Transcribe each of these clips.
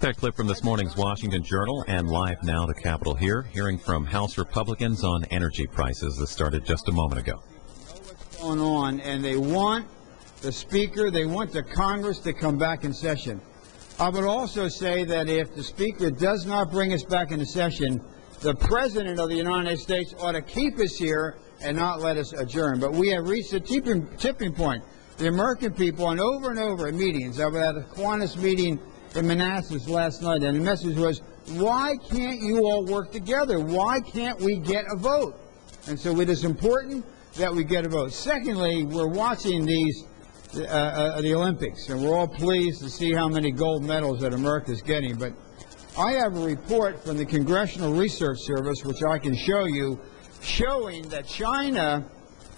That clip from this morning's Washington Journal and live now the Capitol here, hearing from House Republicans on energy prices. This started just a moment ago. What's going on, and they want the Speaker, they want the Congress to come back in session. I would also say that if the Speaker does not bring us back into session, the President of the United States ought to keep us here and not let us adjourn. But we have reached a tipping point. The American people, and over in meetings, I was at a Kiwanis meeting in Manassas last night, and the message was, why can't you all work together? Why can't we get a vote? And so it is important that we get a vote. Secondly, we're watching the Olympics, and we're all pleased to see how many gold medals that America is getting. But I have a report from the Congressional Research Service, which I can show you, showing that China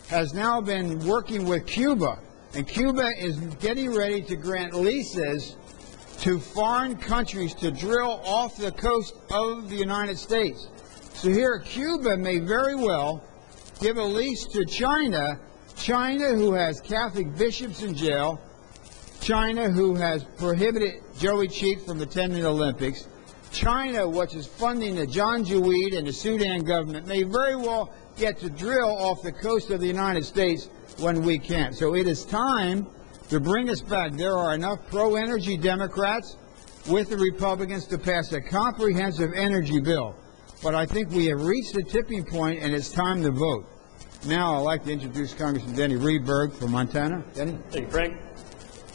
has now been working with Cuba, and Cuba is getting ready to grant leases to foreign countries to drill off the coast of the United States. So here, Cuba may very well give a lease to China, who has Catholic bishops in jail, China who has prohibited Joey Cheek from attending the Olympics, China, which is funding the Janjaweed and the Sudan government, may very well get to drill off the coast of the United States when we can't. So it is time to bring us back. There are enough pro-energy Democrats with the Republicans to pass a comprehensive energy bill. But I think we have reached the tipping point, and it's time to vote. Now I'd like to introduce Congressman Denny Rehberg from Montana. Denny? Thank you, Frank.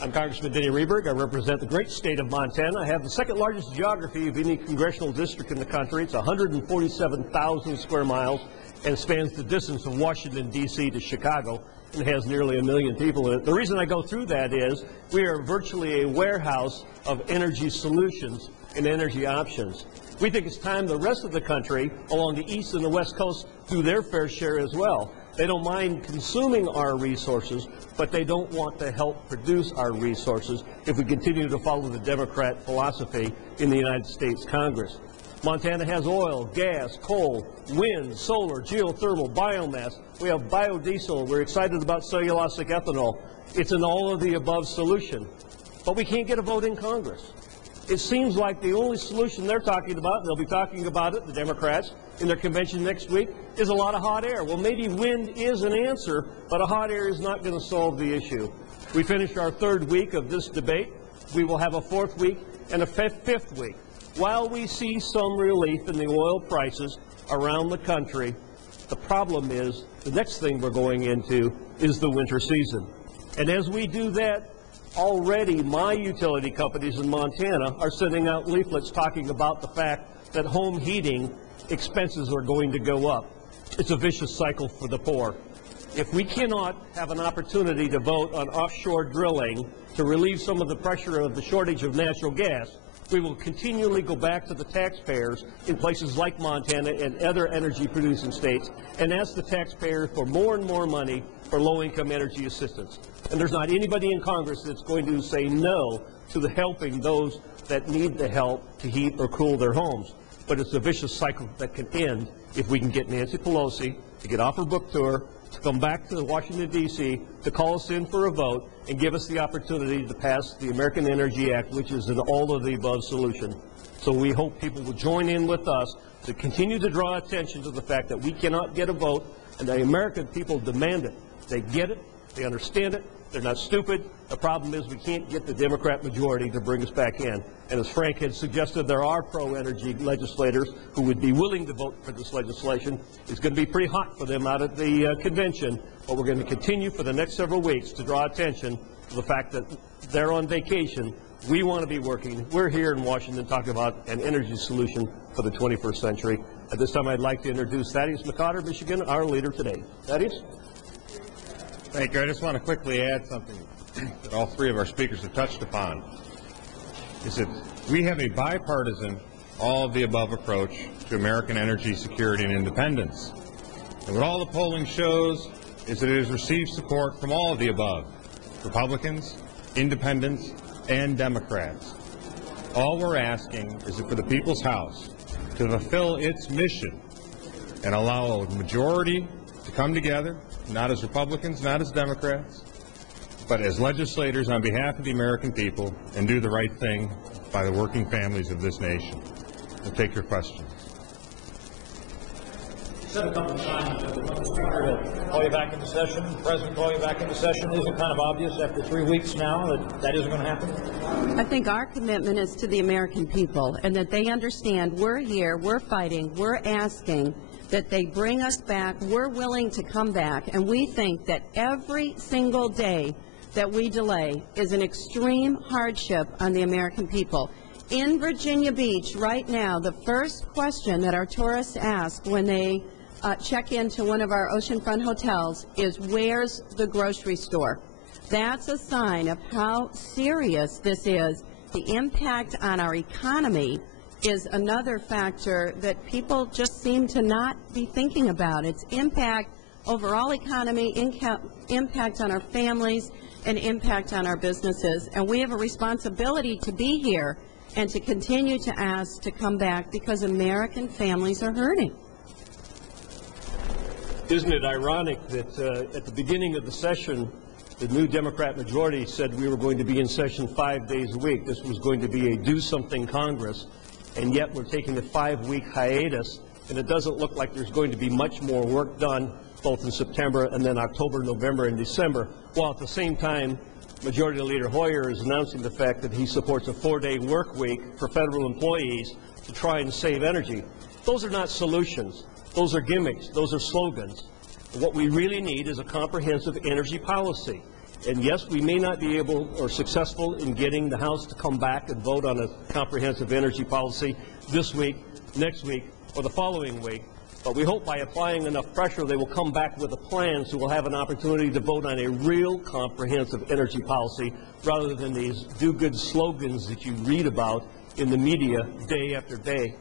I'm Congressman Denny Rehberg. I represent the great state of Montana. I have the second largest geography of any congressional district in the country. It's 147,000 square miles and spans the distance from Washington, D.C. to Chicago, and has nearly 1 million people in it. The reason I go through that is we are virtually a warehouse of energy solutions and energy options. We think it's time the rest of the country along the east and the west coast do their fair share as well. They don't mind consuming our resources, but they don't want to help produce our resources if we continue to follow the Democrat philosophy in the United States Congress. Montana has oil, gas, coal, wind, solar, geothermal, biomass. We have biodiesel. We're excited about cellulosic ethanol. It's an all-of-the-above solution. But we can't get a vote in Congress. It seems like the only solution they're talking about, and they'll be talking about it, the Democrats, in their convention next week, is a lot of hot air. Well, maybe wind is an answer, but a hot air is not going to solve the issue. We finished our third week of this debate. We will have a fourth week and a fifth week. While we see some relief in the oil prices around the country, the problem is the next thing we're going into is the winter season. And as we do that, already my utility companies in Montana are sending out leaflets talking about the fact that home heating expenses are going to go up. It's a vicious cycle for the poor. If we cannot have an opportunity to vote on offshore drilling to relieve some of the pressure of the shortage of natural gas, we will continually go back to the taxpayers in places like Montana and other energy-producing states and ask the taxpayer for more and more money for low-income energy assistance. And there's not anybody in Congress that's going to say no to the helping those that need the help to heat or cool their homes. But it's a vicious cycle that can end if we can get Nancy Pelosi to get off her book tour, to come back to Washington, D.C., to call us in for a vote and give us the opportunity to pass the American Energy Act, which is an all-of-the-above solution. So we hope people will join in with us to continue to draw attention to the fact that we cannot get a vote, and the American people demand it. They get it. They understand it. They're not stupid. The problem is we can't get the Democrat majority to bring us back in. And as Frank had suggested, there are pro-energy legislators who would be willing to vote for this legislation. It's going to be pretty hot for them out at the convention, but we're going to continue for the next several weeks to draw attention to the fact that they're on vacation. We want to be working. We're here in Washington talking about an energy solution for the 21st century. At this time, I'd like to introduce Thaddeus McCotter, Michigan, our leader today. Thaddeus? Thank you. I just want to quickly add something that all three of our speakers have touched upon, is that we have a bipartisan, all-of-the-above approach to American energy security and independence. And what all the polling shows is that it has received support from all of the above, Republicans, independents, and Democrats. All we're asking is that for the People's House to fulfill its mission and allow a majority to come together, not as Republicans, not as Democrats, but as legislators on behalf of the American people, and do the right thing by the working families of this nation. We'll take your questions. You said a couple of times that the Speaker will call you back into session, the President call you back into session. Isn't it kind of obvious after 3 weeks now that that isn't going to happen? I think our commitment is to the American people, and that they understand we're here, we're fighting, we're asking that they bring us back, we're willing to come back, and we think that every single day that we delay is an extreme hardship on the American people. In Virginia Beach right now, the first question that our tourists ask when they check into one of our oceanfront hotels is, where's the grocery store? That's a sign of how serious this is. The impact on our economy is another factor that people just seem to not be thinking about. Its impact overall economy, impact on our families, and impact on our businesses. And we have a responsibility to be here and to continue to ask to come back because American families are hurting. Isn't it ironic that at the beginning of the session, the new Democrat majority said we were going to be in session 5 days a week. This was going to be a do-something Congress, and yet we're taking a 5-week hiatus, and it doesn't look like there's going to be much more work done both in September and then October, November, and December, while at the same time, Majority Leader Hoyer is announcing the fact that he supports a 4-day work week for federal employees to try and save energy. Those are not solutions. Those are gimmicks. Those are slogans. What we really need is a comprehensive energy policy. And yes, we may not be able or successful in getting the House to come back and vote on a comprehensive energy policy this week, next week, or the following week. But we hope by applying enough pressure, they will come back with a plan so we'll have an opportunity to vote on a real comprehensive energy policy rather than these do-good slogans that you read about in the media day after day.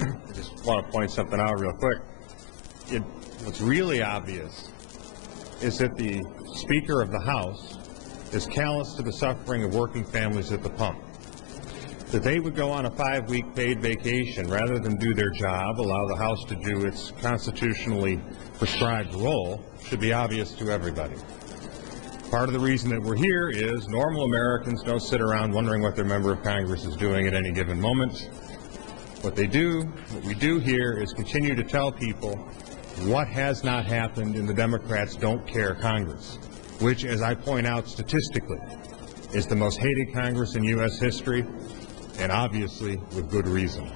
I just want to point something out real quick. What's really obvious is that the Speaker of the House is callous to the suffering of working families at the pump. That they would go on a 5-week paid vacation rather than do their job, allow the House to do its constitutionally prescribed role, should be obvious to everybody. Part of the reason that we're here is normal Americans don't sit around wondering what their member of Congress is doing at any given moment. What we do here is continue to tell people what has not happened in the Democrats don't care Congress, which, as I point out statistically, is the most hated Congress in U.S. history, and obviously with good reason.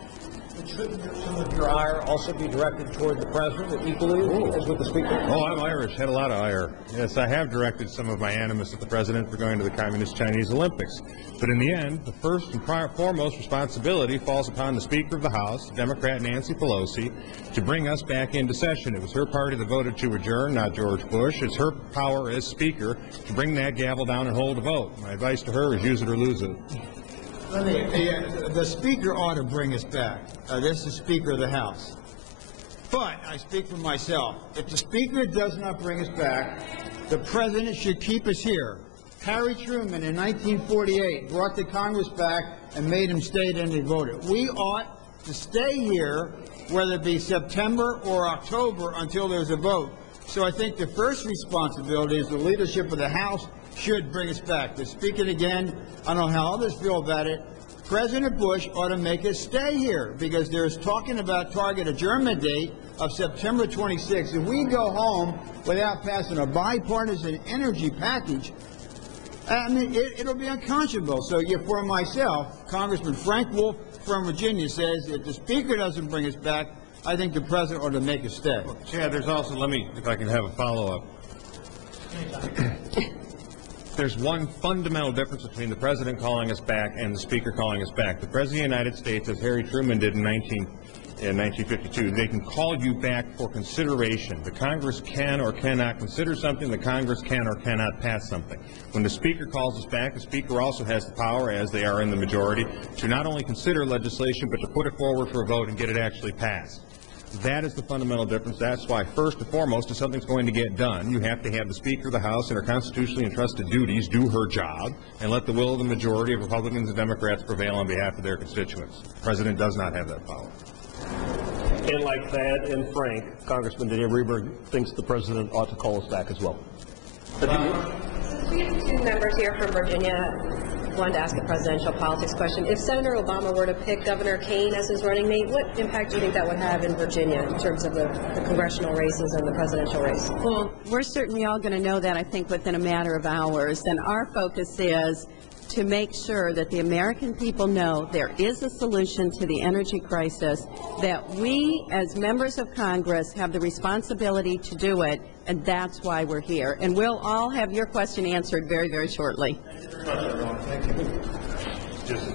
Shouldn't some of your ire also be directed toward the President equally as with the Speaker? Oh, I'm Irish. Had a lot of ire. Yes, I have directed some of my animus at the President for going to the Communist Chinese Olympics. But in the end, the first and foremost responsibility falls upon the Speaker of the House, Democrat Nancy Pelosi, to bring us back into session. It was her party that voted to adjourn, not George Bush. It's her power as Speaker to bring that gavel down and hold a vote. My advice to her is use it or lose it. The Speaker ought to bring us back. This is the Speaker of the House. But I speak for myself. If the Speaker does not bring us back, the President should keep us here. Harry Truman in 1948 brought the Congress back and made him stay and they voted. We ought to stay here, whether it be September or October, until there's a vote. So I think the first responsibility is the leadership of the House should bring us back. To speak it again, I don't know how others feel about it. President Bush ought to make us stay here because there's talking about target adjournment date of September 26th. If we go home without passing a bipartisan energy package, I mean, it'll be unconscionable. So for myself, Congressman Frank Wolf from Virginia says if the Speaker doesn't bring us back, I think the President ought to make us stay. Well, Chad, there's also, if I can have a follow-up. There's one fundamental difference between the President calling us back and the Speaker calling us back. The President of the United States, as Harry Truman did in 1952, they can call you back for consideration. The Congress can or cannot consider something. The Congress can or cannot pass something. When the Speaker calls us back, the Speaker also has the power, as they are in the majority, to not only consider legislation, but to put it forward for a vote and get it actually passed. That is the fundamental difference. That's why, first and foremost, if something's going to get done, you have to have the Speaker of the House and her constitutionally entrusted duties do her job and let the will of the majority of Republicans and Democrats prevail on behalf of their constituents. The President does not have that power. And like Thad and Frank, Congressman Denny Rehberg thinks the President ought to call us back as well. We have two members here from Virginia. Wanted to ask a presidential politics question. If Senator Obama were to pick Governor Kane as his running mate, what impact do you think that would have in Virginia in terms of the congressional races and the presidential race? Well, we're certainly all going to know that, I think, within a matter of hours. And our focus is to make sure that the American people know there is a solution to the energy crisis, that we as members of Congress have the responsibility to do it, and that's why we're here. And we'll all have your question answered very, very shortly. Thank you. Just